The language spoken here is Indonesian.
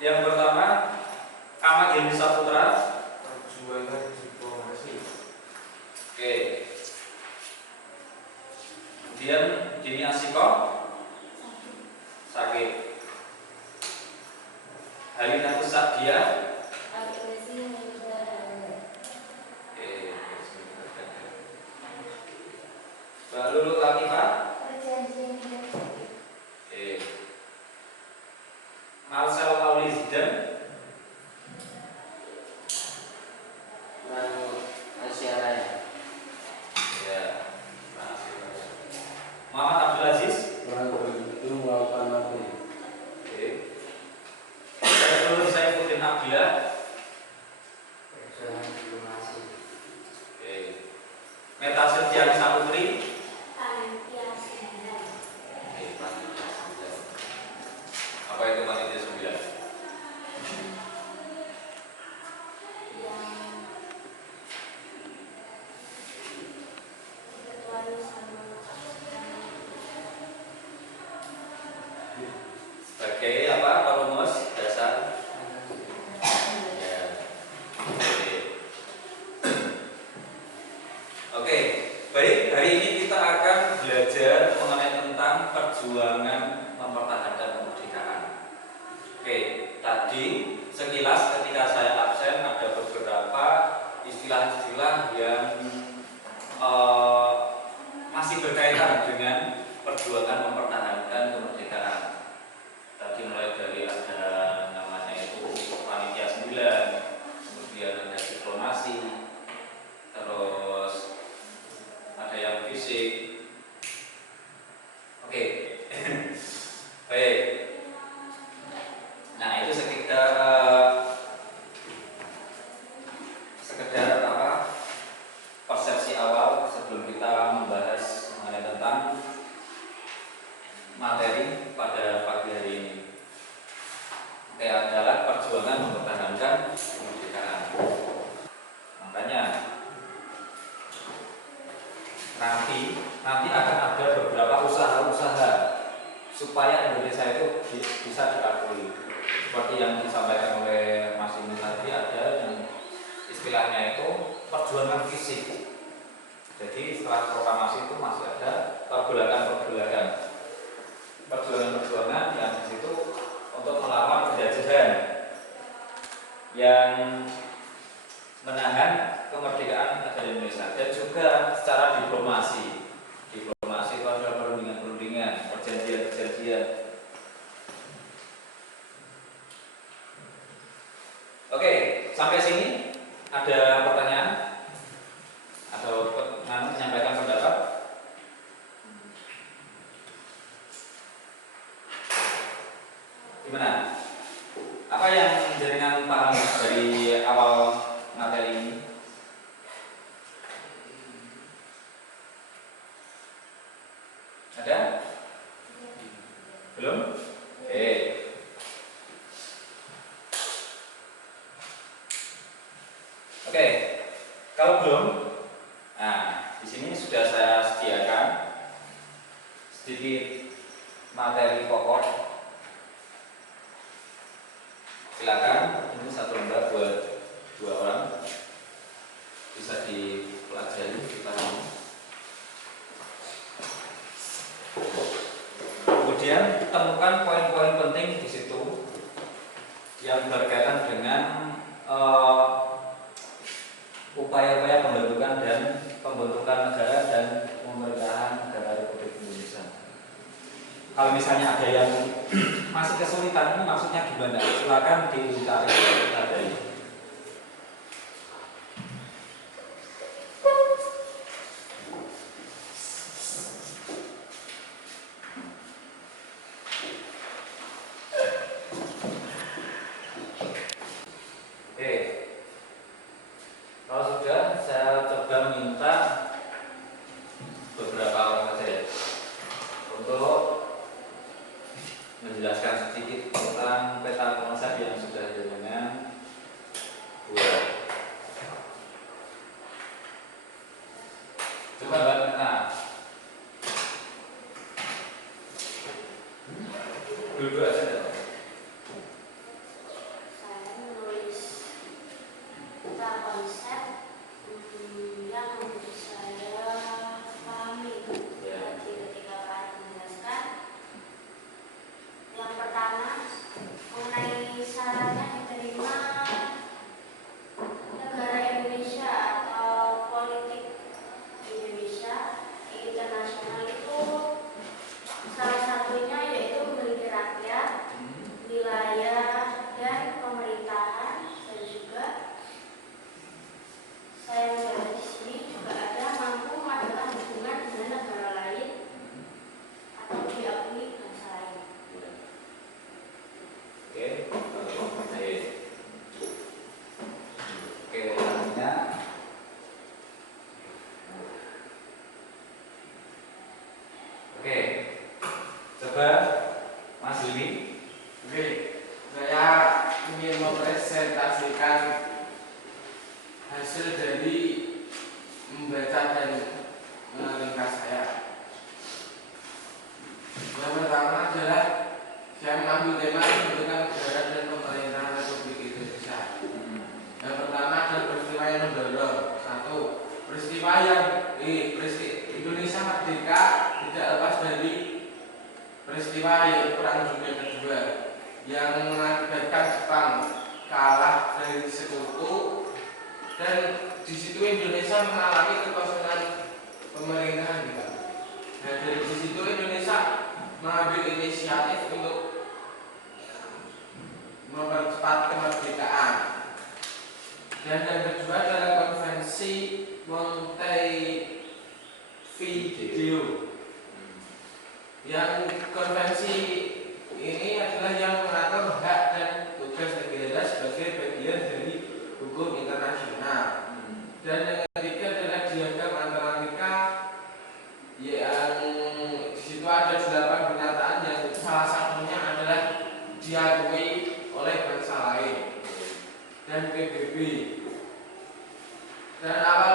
Yang pertama Ahmad Yani Saputra, perjuangan diplomasi. Oke. Kemudian Dini Asiko, sakit. Halina Kusadia, Mbak Lulu Latifah, Marcel Pauli Zidan, Asia Raya. ya. Muhammad Abdul Aziz, Orang berhitung melakukan mati. Saiful Saifuddin Abdillah, Perjuangan diplomasi. Meta Setiani Saputri, apa itu panitia 9? Sebagai apa? Perumus dasar. Ya. Oke, baik. Hari ini kita akan belajar mengenai tentang perjuangan mempertahankan kemerdekaan. Oke, tadi sekilas ketika saya absen ada beberapa istilah-istilah yang masih berkaitan dengan perjuangan mempertahankan kemerdekaan. Tadi mulai dari ada namanya itu panitia 9, kemudian ada diplomasi, terus ada yang fisik. Oke. Baik. Nah, itu sekedar apa? Persepsi awal sebelum kita membahas mengenai tentang materi pada pagi hari ini. Oke, adalah perjuangan mempertahankan kemerdekaan. Makanya nanti akan ada beberapa usaha-usaha supaya Indonesia itu bisa diakui. Seperti yang disampaikan oleh Mas Ini tadi, ada yang istilahnya itu perjuangan fisik. Jadi setelah proklamasi itu masih ada perjuangan yang di situ untuk melawan penjajahan yang menahan kemerdekaan negara Indonesia, dan juga secara diplomasi itu adalah perundingan, perjanjian. Oke, sampai sini ada pertanyaan atau menyampaikan pendapat? Gimana? Apa yang jaringan paham dari awal materi ini? Ada? Belum? Oke. Oke. Kalau belum, nah di sini sudah saya sediakan sedikit materi pokok. Silakan, ini satu lembar buat 2 orang, bisa dipelajari, dipahami. Kemudian temukan poin-poin penting di situ yang berkaitan dengan upaya-upaya pembentukan negara dan pemerintahan negara Republik Indonesia. Kalau misalnya ada yang masih kesulitan, ini maksudnya gimana? Silakan dicari dari. Oke. Kalau sudah, saya coba minta beberapa orang saja ya, untuk menjelaskan sedikit tentang peta konsep yang sudah dengan buat. Coba Mbak Neta. Dulu aja. syaratnya diterima negara Indonesia atau politik Indonesia internasional itu salah satunya yaitu memiliki rakyat, wilayah dan pemerintahan, dan juga saya melihat di sini juga ada mampu mengadakan hubungan dengan negara lain atau diakui bangsa lain. Oke, baik. Oke, selanjutnya. Oke, coba Mas Willy. Oke, saya ingin mempresentasikan hasil dari membaca dan meringkas saya. Yang pertama adalah saya mengambil tema pembentukan negara dan pemerintahan Republik Indonesia. Yang pertama adalah peristiwa yang mendorong. Satu, peristiwa Indonesia merdeka tidak lepas dari peristiwa yaitu Perang Dunia Kedua yang mengakibatkan Jepang kalah dari sekutu, dan di situ Indonesia mengalami kekosongan pemerintahan juga. Dan dari situ Indonesia mengambil inisiatif untuk mempercepat kemerdekaan. Dan yang kedua adalah konvensi Montevideo. Yang konvensi ini adalah yang mengatur hak dan tugas negara sebagai bagian dari hukum internasional. Dan yang ketiga adalah diagram Antartika, yang di situ ada 8 pernyataan yang salah satunya adalah diakui oleh bangsa lain dan PBB. Dan apa